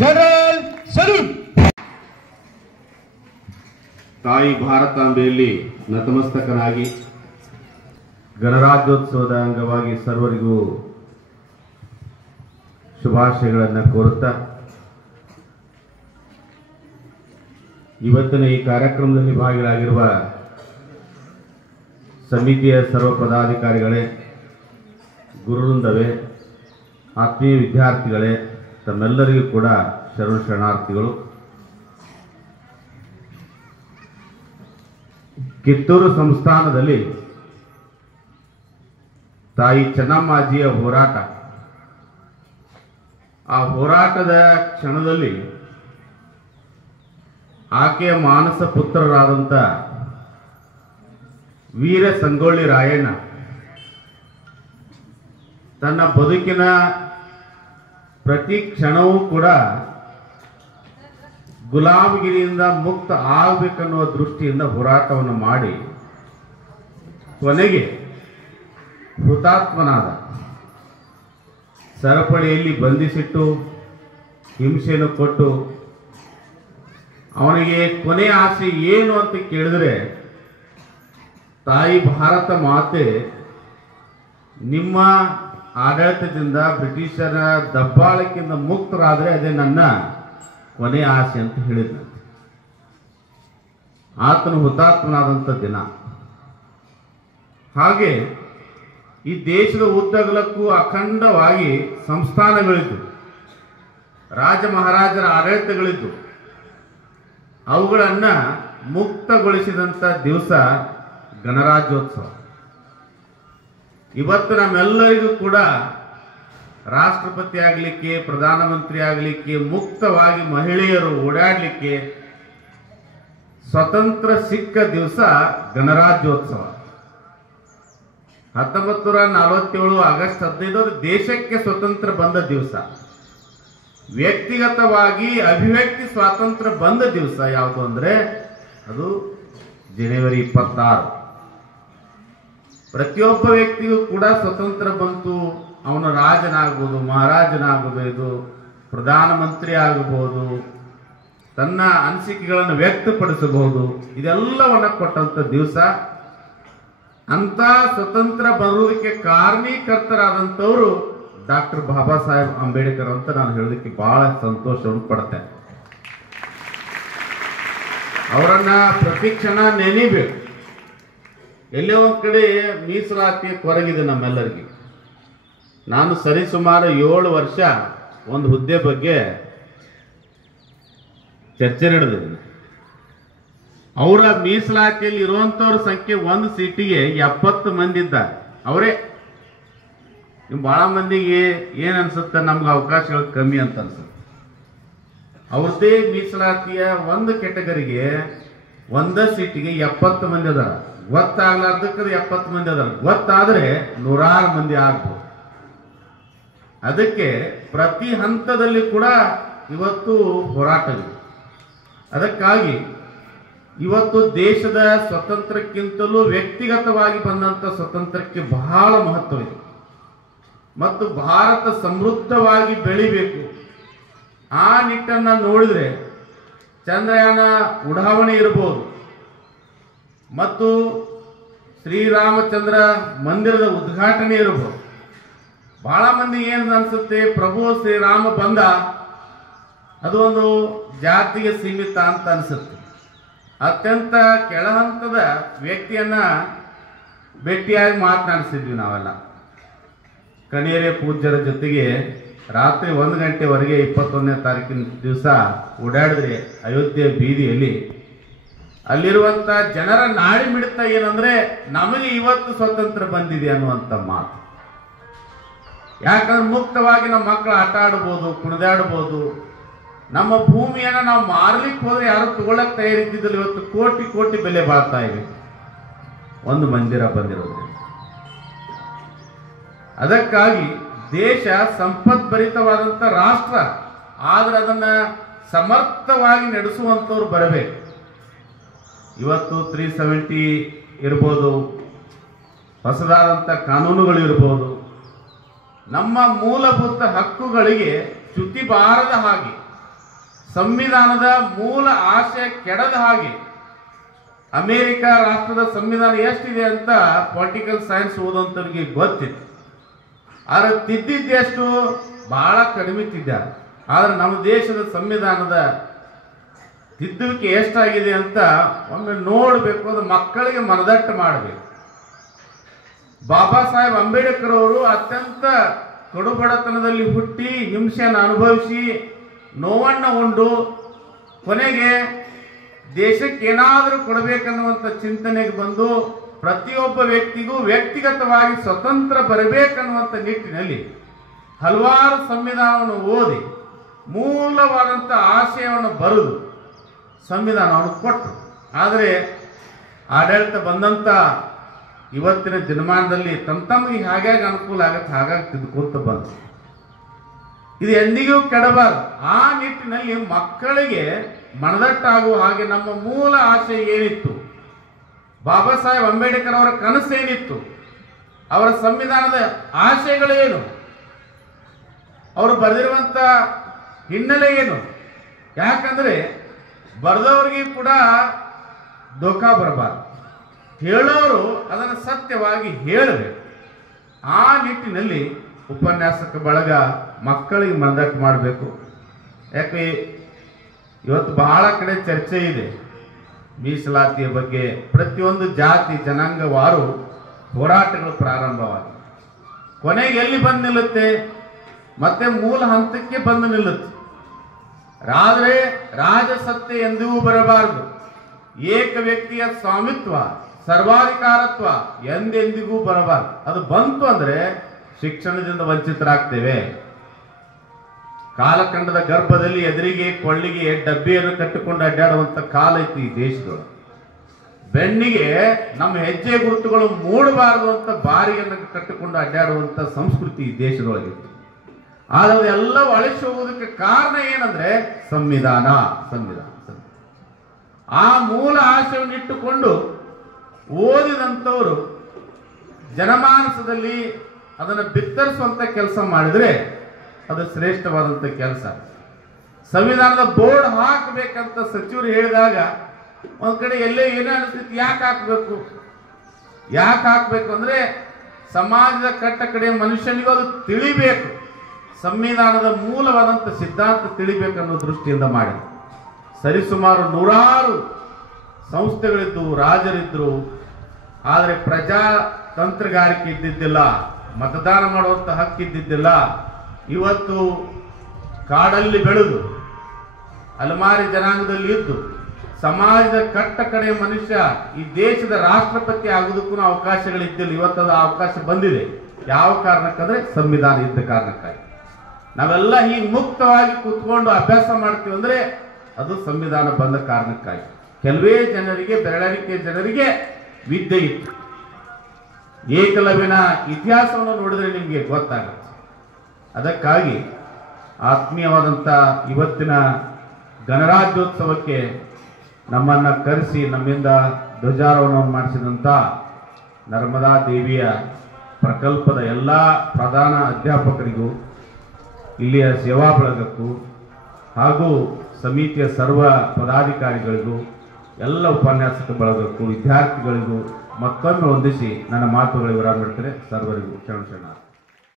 General salute. ತಾಯಿ ಭಾರತಾಂಬೆಯಲ್ಲಿ ನತಮಸ್ತಕನಾಗಿ ಗಣರಾಜ್ಯೋತ್ಸವದ ಅಂಗವಾಗಿ ಸರ್ವರಿಗೂ ಶುಭಾಶಯಗಳನ್ನು ಕೋರುತ್ತಾ ಇವತ್ತಿನ ಈ ಕಾರ್ಯಕ್ರಮದಲ್ಲಿ ಭಾಗಿಯಾಗಿರುವ ಸಮಿತಿಯ ಸರ್ವ ಪದಾಧಿಕಾರಿಗಳೇ, ಗುರುವೃಂದವೇ, ಆತ್ಮೀಯ ವಿದ್ಯಾರ್ಥಿಗಳೇ, ತಮ್ಮೆಲ್ಲರಿಗೂ ಕೂಡ ಶರಣಾರ್ಥಿಗಳು. ಕಿತ್ತೂರು ಸಂಸ್ಥಾನದಲ್ಲಿ ತಾಯಿ ಚೆನ್ನಮ್ಮಾಜಿಯ ಹೋರಾಟ, ಆ ಹೋರಾಟದ ಕ್ಷಣದಲ್ಲಿ ಆಕೆಯ ಮಾನಸ ಪುತ್ರರಾದಂಥ ವೀರ ಸಂಗೊಳ್ಳಿ ರಾಯಣ್ಣ ತನ್ನ ಬದುಕಿನ ಪ್ರತಿ ಕ್ಷಣವೂ ಕೂಡ ಗುಲಾಮಗಿರಿಯಿಂದ ಮುಕ್ತ ಆಗಬೇಕನ್ನುವ ದೃಷ್ಟಿಯಿಂದ ಹೋರಾಟವನ್ನು ಮಾಡಿ ಕೊನೆಗೆ ಹುತಾತ್ಮನಾದ. ಸರಪಳಿಯಲ್ಲಿ ಬಂಧಿಸಿಟ್ಟು ಹಿಂಸೆಯನ್ನು ಕೊಟ್ಟು ಅವನಿಗೆ ಕೊನೆ ಆಸೆ ಏನು ಅಂತ ಕೇಳಿದ್ರೆ, ತಾಯಿ ಭಾರತ ಮಾತೆ ನಿಮ್ಮ ಆಡಳಿತದಿಂದ ಬ್ರಿಟಿಷರ ದಬ್ಬಾಳಿಕೆಯಿಂದ ಮುಕ್ತರಾದರೆ ಅದೇ ನನ್ನ ಕೊನೆ ಆಸೆ ಅಂತ ಹೇಳಿದ. ಆತನು ಹುತಾತ್ಮನಾದಂಥ ದಿನ. ಹಾಗೆ ಈ ದೇಶದ ಉದ್ದಗಲಕ್ಕೂ ಅಖಂಡವಾಗಿ ಸಂಸ್ಥಾನಗಳಿದ್ದು, ರಾಜ ಮಹಾರಾಜರ ಆಡಳಿತಗಳಿದ್ದು, ಅವುಗಳನ್ನು ಮುಕ್ತಗೊಳಿಸಿದಂಥ ದಿವಸ ಗಣರಾಜ್ಯೋತ್ಸವ. ಇವತ್ತು ನಮ್ಮೆಲ್ಲರಿಗೂ ಕೂಡ ರಾಷ್ಟ್ರಪತಿ ಆಗಲಿಕ್ಕೆ, ಪ್ರಧಾನಮಂತ್ರಿ ಆಗಲಿಕ್ಕೆ, ಮುಕ್ತವಾಗಿ ಮಹಿಳೆಯರು ಓಡಾಡಲಿಕ್ಕೆ ಸ್ವತಂತ್ರ ಸಿಕ್ಕ ದಿವಸ ಗಣರಾಜ್ಯೋತ್ಸವ. 1947 ಆಗಸ್ಟ್ 15 ದೇಶಕ್ಕೆ ಸ್ವತಂತ್ರ ಬಂದ ದಿವಸ. ವ್ಯಕ್ತಿಗತವಾಗಿ ಅಭಿವ್ಯಕ್ತಿ ಸ್ವಾತಂತ್ರ್ಯ ಬಂದ ದಿವಸ ಯಾವುದು ಅಂದರೆ ಅದು ಜನವರಿ 26. ಪ್ರತಿಯೊಬ್ಬ ವ್ಯಕ್ತಿಗೂ ಕೂಡ ಸ್ವತಂತ್ರ ಬಂತು. ಅವನು ರಾಜನಾಗ್ಬೋದು, ಮಹಾರಾಜನಾಗ್ಬೋದು, ಇದು ಪ್ರಧಾನಮಂತ್ರಿ ಆಗಬಹುದು, ತನ್ನ ಅನಿಸಿಕೆಗಳನ್ನು ವ್ಯಕ್ತಪಡಿಸಬಹುದು. ಇದೆಲ್ಲವನ್ನು ಕೊಟ್ಟಂತ ದಿವಸ. ಅಂತ ಸ್ವತಂತ್ರ ಬರುವುದಕ್ಕೆ ಕಾರಣೀಕರ್ತರಾದಂಥವರು ಡಾಕ್ಟರ್ ಬಾಬಾ ಸಾಹೇಬ್ ಅಂಬೇಡ್ಕರ್ ಅಂತ ನಾನು ಹೇಳೋದಕ್ಕೆ ಬಹಳ ಸಂತೋಷವನ್ನು ಪಡ್ತೇನೆ. ಅವರನ್ನ ಪ್ರತಿಕ್ಷಣ ನೆನೀಬೇಕು. ಎಲ್ಲೇ ಒಂದು ಕಡೆ ಮೀಸಲಾತಿ ಕೊರಗಿದೆ ನಮ್ಮೆಲ್ಲರಿಗೆ. ನಾನು ಸರಿಸುಮಾರು 7 ವರ್ಷ ಒಂದು ಹುದ್ದೆ ಬಗ್ಗೆ ಚರ್ಚೆ ನಡೆದಿದ್ದೀನಿ. ಅವರ ಮೀಸಲಾತಿಯಲ್ಲಿ ಇರುವಂಥವ್ರ ಸಂಖ್ಯೆ 1 ಸೀಟಿಗೆ 70 ಮಂದಿ ಇದ್ದಾರೆ. ಅವರೇ ಬಹಳ ಮಂದಿಗೆ ಏನ್ ಅನ್ಸುತ್ತೆ, ನಮ್ಗೆ ಅವಕಾಶಗಳು ಕಮ್ಮಿ ಅಂತ ಅನ್ಸುತ್ತೆ. ಅವ್ರದ್ದೇ ಮೀಸಲಾತಿಯ ಒಂದು ಕೆಟಗರಿಗೆ 1 ಸೀಟಿಗೆ 70 ಮಂದಿ ಅದಾರ. ಗೊತ್ತಾಗ್ಲಾರ್ದಕ್ಕೆ 70 ಮಂದಿ ಅದಾರ. ಗೊತ್ತಾದ್ರೆ 100 ಮಂದಿ ಆಗ್ಬೋದು. ಅದಕ್ಕೆ ಪ್ರತಿ ಹಂತದಲ್ಲಿ ಕೂಡ ಇವತ್ತು ಹೋರಾಟವಿದೆ. ಅದಕ್ಕಾಗಿ ಇವತ್ತು ದೇಶದ ಸ್ವತಂತ್ರಕ್ಕಿಂತಲೂ ವ್ಯಕ್ತಿಗತವಾಗಿ ಬಂದಂಥ ಸ್ವತಂತ್ರಕ್ಕೆ ಬಹಳ ಮಹತ್ವವಿದೆ. ಮತ್ತು ಭಾರತ ಸಮೃದ್ಧವಾಗಿ ಬೆಳಿಬೇಕು. ಆ ನಿಟ್ಟನ್ನು ನೋಡಿದ್ರೆ ಚಂದ್ರಯಾನ ಉಡಾವಣೆ ಇರಬಹುದು, ಮತ್ತು ಶ್ರೀರಾಮಚಂದ್ರ ಮಂದಿರದ ಉದ್ಘಾಟನೆ ಇರಬಹುದು. ಬಹಳ ಮಂದಿಗೆ ಏನು ಅನ್ಸುತ್ತೆ, ಪ್ರಭು ಶ್ರೀರಾಮ ಬಂದ, ಅದು ಒಂದು ಜಾತಿಗೆ ಸೀಮಿತ ಅಂತ ಅನಿಸುತ್ತೆ. ಅತ್ಯಂತ ಕೆಳಹಂತದ ವ್ಯಕ್ತಿಯನ್ನ ಭೇಟಿಯಾಗಿ ಮಾತನಾಡಿಸಿದ್ವಿ ನಾವೆಲ್ಲ. ಕಣಿಯರೆ ಪೂಜ್ಯರ ಜೊತೆಗೆ ರಾತ್ರಿ 1 ಗಂಟೆವರೆಗೆ 21ನೇ ತಾರೀಕಿನ ದಿವಸ ಓಡಾಡಿದ್ರೆ ಅಯೋಧ್ಯೆ ಬೀದಿಯಲ್ಲಿ ಅಲ್ಲಿರುವಂಥ ಜನರ ನಾಡಿ ಮಿಡಿತ ಏನಂದ್ರೆ, ನಮಗೆ ಇವತ್ತು ಸ್ವತಂತ್ರ ಬಂದಿದೆ ಅನ್ನುವಂಥ ಮಾತು. ಯಾಕಂದ್ರೆ ಮುಕ್ತವಾಗಿ ನಮ್ಮ ಮಕ್ಕಳು ಆಟ ಆಡ್ಬೋದು, ಕುಣಿದಾಡ್ಬೋದು. ನಮ್ಮ ಭೂಮಿಯನ್ನು ನಾವು ಮಾರ್ಲಿಕ್ಕೆ ಹೋದ್ರೆ ಯಾರು ತಗೊಳ್ಳಕ್ಕೆ ತಯಾರಿದ್ದಿದ್ದಲ್ಲಿ ಇವತ್ತು ಕೋಟಿ ಕೋಟಿ ಬೆಲೆ ಬಾಳ್ತಾ ಇವೆ ಒಂದು ಮಂದಿರ ಬಂದಿರೋದ್ರಿಂದ. ಅದಕ್ಕಾಗಿ ದೇಶ ಸಂಪದ್ಭರಿತವಾದಂಥ ರಾಷ್ಟ್ರ, ಆದ್ರೆ ಅದನ್ನ ಸಮರ್ಥವಾಗಿ ನಡೆಸುವಂಥವ್ರು ಬರಬೇಕು. ಇವತ್ತು 370 ಇರ್ಬೋದು, ಹೊಸದಾದಂಥ ಕಾನೂನುಗಳು ಇರ್ಬೋದು. ನಮ್ಮ ಮೂಲಭೂತ ಹಕ್ಕುಗಳಿಗೆ ಚ್ಯುತಿ ಬಾರದ ಹಾಗೆ ಸಂವಿಧಾನದ ಮೂಲ ಆಶಯ ಕೆಡದ ಹಾಗೆ ಅಮೆರಿಕ ರಾಷ್ಟ್ರದ ಸಂವಿಧಾನ ಎಷ್ಟಿದೆ ಅಂತ ಪೊಲಿಟಿಕಲ್ ಸೈನ್ಸ್ ಓದುವಂತವ್ರಿಗೆ ಗೊತ್ತಿತ್ತು. ಆದ್ರೆ ತಿದ್ದಿದ್ದೆಷ್ಟು ಬಹಳ ಕಡಿಮೆ ತಿದ್ದ. ಆದ್ರೆ ನಮ್ಮ ದೇಶದ ಸಂವಿಧಾನದ ತಿದ್ದುವಿಕೆ ಎಷ್ಟಾಗಿದೆ ಅಂತ ಒಮ್ಮೆ ನೋಡಬೇಕು, ಅದು ಮಕ್ಕಳಿಗೆ ಮನದಟ್ಟು ಮಾಡಬೇಕು. ಬಾಬಾ ಸಾಹೇಬ್ ಅಂಬೇಡ್ಕರ್ ಅವರು ಅತ್ಯಂತ ಕಡುಬಡತನದಲ್ಲಿ ಹುಟ್ಟಿ ಹಿಂಸೆಯನ್ನು ಅನುಭವಿಸಿ ನೋವನ್ನು ಉಂಡು ಕೊನೆಗೆ ದೇಶಕ್ಕೆ ಏನಾದರೂ ಕೊಡಬೇಕನ್ನುವಂಥ ಚಿಂತನೆಗೆ ಬಂದು ಪ್ರತಿಯೊಬ್ಬ ವ್ಯಕ್ತಿಗೂ ವ್ಯಕ್ತಿಗತವಾಗಿ ಸ್ವತಂತ್ರ ಬರಬೇಕನ್ನುವಂಥ ನಿಟ್ಟಿನಲ್ಲಿ ಹಲವಾರು ಸಂವಿಧಾನವನ್ನು ಓದಿ ಮೂಲವಾದಂಥ ಆಶಯವನ್ನು ಬರೆದು ಸಂವಿಧಾನವನ್ನು ಕೊಟ್ಟರು. ಆದರೆ ಆಡಳಿತ ಬಂದಂಥ ಇವತ್ತಿನ ದಿನಮಾನದಲ್ಲಿ ತಮಗೆ ಹಾಗಾಗಿ ಅನುಕೂಲ ಆಗತ್ತೆ ಹಾಗಾಗಿ ತಿದ್ದುಕೊಂತ ಬಂತು. ಇದು ಎಂದಿಗೂ ಕೆಡಬಾರದು. ಆ ನಿಟ್ಟಿನಲ್ಲಿ ಮಕ್ಕಳಿಗೆ ಮನದಟ್ಟಾಗುವ ಹಾಗೆ ನಮ್ಮ ಮೂಲ ಆಶಯ ಏನಿತ್ತು, ಬಾಬಾ ಸಾಹೇಬ್ ಅಂಬೇಡ್ಕರ್ ಅವರ ಕನಸೇನಿತ್ತು, ಅವರ ಸಂವಿಧಾನದ ಆಶಯಗಳೇನು, ಅವರು ಬರೆದಿರುವಂತ ಹಿನ್ನೆಲೆ ಏನು. ಯಾಕಂದ್ರೆ ಬರೆದವರಿಗೆ ಕೂಡ ಧೋಕಾ ಬರಬಾರದು, ಹೇಳೋರು ಅದನ್ನು ಸತ್ಯವಾಗಿ ಹೇಳಬೇಕು. ಆ ನಿಟ್ಟಿನಲ್ಲಿ ಉಪನ್ಯಾಸಕ ಬಳಗ ಮಕ್ಕಳಿಗೆ ಮನದಟ್ಟು ಮಾಡಬೇಕು. ಯಾಕೆ ಇವತ್ತು ಬಹಳ ಕಡೆ ಚರ್ಚೆ ಇದೆ ಮೀಸಲಾತಿಯ ಬಗ್ಗೆ. ಪ್ರತಿಯೊಂದು ಜಾತಿ ಜನಾಂಗವಾರು ಹೋರಾಟಗಳು ಪ್ರಾರಂಭವಾಗಿ ಕೊನೆಗೆ ಎಲ್ಲಿ ಬಂದು ನಿಲ್ಲುತ್ತೆ, ಮತ್ತೆ ಮೂಲ ಹಂತಕ್ಕೆ ಬಂದು ನಿಲ್ಲುತ್ತೆ. ಆದರೆ ರಾಜಸತ್ತೆ ಎಂದಿಗೂ ಬರಬಾರದು. ಏಕ ವ್ಯಕ್ತಿಯ ಸ್ವಾಮಿತ್ವ ಸರ್ವಾಧಿಕಾರತ್ವ ಎಂದೆಂದಿಗೂ ಬರಬಾರದು. ಅದು ಬಂತು ಅಂದ್ರೆ ಶಿಕ್ಷಣದಿಂದ ವಂಚಿತರಾಗ್ತೇವೆ. ಕಾಲಖಂಡದ ಗರ್ಭದಲ್ಲಿ ಎದುರಿಗೆ ಕೊಳ್ಳಿಗೆ ಡಬ್ಬಿಯನ್ನು ಕಟ್ಟಿಕೊಂಡು ಅಡ್ಡಾಡುವಂತ ಕಾಲ ಐತಿ ಈ ದೇಶದೊಳಗೆ. ಬೆನ್ನಿಗೆ ನಮ್ಮ ಹೆಜ್ಜೆ ಗುರುತುಗಳು ಮೂಡಬಾರದು ಅಂತ ಬಾರಿಯನ್ನು ಕಟ್ಟಿಕೊಂಡು ಅಡ್ಡಾಡುವಂತ ಸಂಸ್ಕೃತಿ ಈ ದೇಶದೊಳಗಿತ್ತು. ಆದರೆ ಎಲ್ಲ ಅಳಿಸಿ ಹೋಗೋದಕ್ಕೆ ಕಾರಣ ಏನಂದ್ರೆ ಸಂವಿಧಾನ. ಆ ಮೂಲ ಆಶಯವನ್ನು ಇಟ್ಟುಕೊಂಡು ಓದಿದಂಥವರು ಜನಮಾನಸದಲ್ಲಿ ಅದನ್ನು ಬಿತ್ತರಿಸುವಂತ ಕೆಲಸ ಮಾಡಿದ್ರೆ ಅದು ಶ್ರೇಷ್ಠವಾದಂಥ ಕೆಲಸ. ಸಂವಿಧಾನದ ಬೋರ್ಡ್ ಹಾಕಬೇಕಂತ ಸಚಿವರು ಹೇಳಿದಾಗ ಒಂದ್ ಕಡೆ ಎಲ್ಲೇ ಏನೇ ಅನಿಸ್ತೈತಿ, ಯಾಕೆ ಹಾಕ್ಬೇಕು ಅಂದ್ರೆ ಸಮಾಜದ ಕಟ್ಟ ಕಡೆ ಮನುಷ್ಯನಿಗೂ ಅದು ತಿಳಿಬೇಕು, ಸಂವಿಧಾನದ ಮೂಲವಾದಂಥ ಸಿದ್ಧಾಂತ ತಿಳಿಬೇಕು ಅನ್ನೋ ದೃಷ್ಟಿಯಿಂದ ಮಾಡಿದ್ರು. ಸರಿಸುಮಾರು 100 ಸಂಸ್ಥೆಗಳಿದ್ದು ರಾಜರಿದ್ರು. ಆದರೆ ಪ್ರಜಾತಂತ್ರಗಾರಿಕೆ ಇದ್ದಿದ್ದಿಲ್ಲ, ಮತದಾನ ಮಾಡುವಂತ ಹಕ್ಕಿದ್ದಿದ್ದಿಲ್ಲ. ಇವತ್ತು ಕಾಡಲ್ಲಿ ಬೆಳೆದು ಅಲೆಮಾರಿ ಜನಾಂಗದಲ್ಲಿ ಇದ್ದು ಸಮಾಜದ ಕಟ್ಟ ಕಡೆ ಮನುಷ್ಯ ಈ ದೇಶದ ರಾಷ್ಟ್ರಪತಿ ಆಗೋದಕ್ಕೂ ಅವಕಾಶಗಳಿದ್ದಿಲ್ಲ. ಇವತ್ತದು ಅವಕಾಶ ಬಂದಿದೆ. ಯಾವ ಕಾರಣಕ್ಕಂದ್ರೆ ಸಂವಿಧಾನ ಇದ್ದ ಕಾರಣಕ್ಕಾಗಿ. ನಾವೆಲ್ಲ ಹೀಗೆ ಮುಕ್ತವಾಗಿ ಕೂತ್ಕೊಂಡು ಅಭ್ಯಾಸ ಮಾಡ್ತೀವಿ ಅಂದ್ರೆ ಅದು ಸಂವಿಧಾನ ಬಂದ ಕಾರಣಕ್ಕಾಗಿ. ಕೆಲವೇ ಜನರಿಗೆ, ಬೆರಳಿಕೆ ಜನರಿಗೆ ವಿದ್ಯೆ ಇತ್ತು. ಏಕಲವ್ಯನ ಇತಿಹಾಸವನ್ನು ನೋಡಿದ್ರೆ ನಿಮಗೆ ಗೊತ್ತಾಗುತ್ತೆ. ಅದಕ್ಕಾಗಿ ಆತ್ಮೀಯವಾದಂಥ ಇವತ್ತಿನ ಗಣರಾಜ್ಯೋತ್ಸವಕ್ಕೆ ನಮ್ಮನ್ನ ಕರೆಸಿ ನಮ್ಮಿಂದ ಧ್ವಜಾರೋಹಣವನ್ನು ಮಾಡಿಸಿದಂಥ ನರ್ಮದಾ ದೇವಿಯ ಪ್ರಕಲ್ಪದ ಎಲ್ಲ ಪ್ರಧಾನ ಅಧ್ಯಾಪಕರಿಗೂ, ಇಲ್ಲಿಯ ಸೇವಾ ಬಳಗಕ್ಕೂ ಹಾಗೂ ಸಮಿತಿಯ ಸರ್ವ ಪದಾಧಿಕಾರಿಗಳಿಗೂ, ಎಲ್ಲ ಉಪನ್ಯಾಸಕ ಬಳಗಕ್ಕೂ, ವಿದ್ಯಾರ್ಥಿಗಳಿಗೂ ಮತ್ತೊಮ್ಮೆ ವಂದಿಸಿ ನನ್ನ ಮಾತುಗಳಿಗೆ ವಿರಾಮ ನೀಡ್ತೇನೆ. ಸರ್ವರಿಗೂ ಶರಣ.